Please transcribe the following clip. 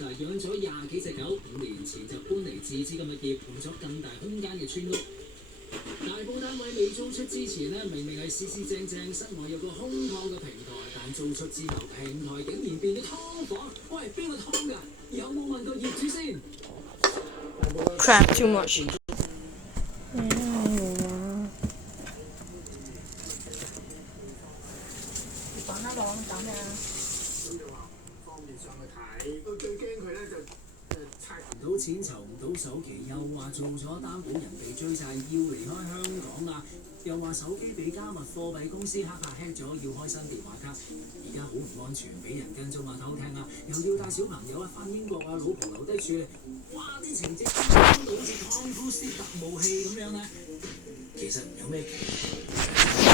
Oscar 養咗20幾隻狗，5年前就搬嚟自資嘅物業，換咗更大空間嘅村屋。大埔單位未租出之前呢，明明係四四正正，室外有個空曠嘅平台，但租出之後，平台竟然變咗劏房。喂，邊個劏㗎？有冇問過業主先 ？Crap too much。講得講咁樣。咁就話唔方便上去睇，佢最驚佢咧就拆唔到錢，籌唔到首期，又話做咗擔保人被追債，要離開香港啊！又話手機俾加密貨幣公司黑客 hack 咗，要開新電話卡，而家好唔安全，俾人跟蹤啊、偷聽啊，又要帶小朋友啊返英國啊，老婆留低處理，哇！啲情節講到好似 Tom Cruise 特務戲咁樣咧，其實有咩奇？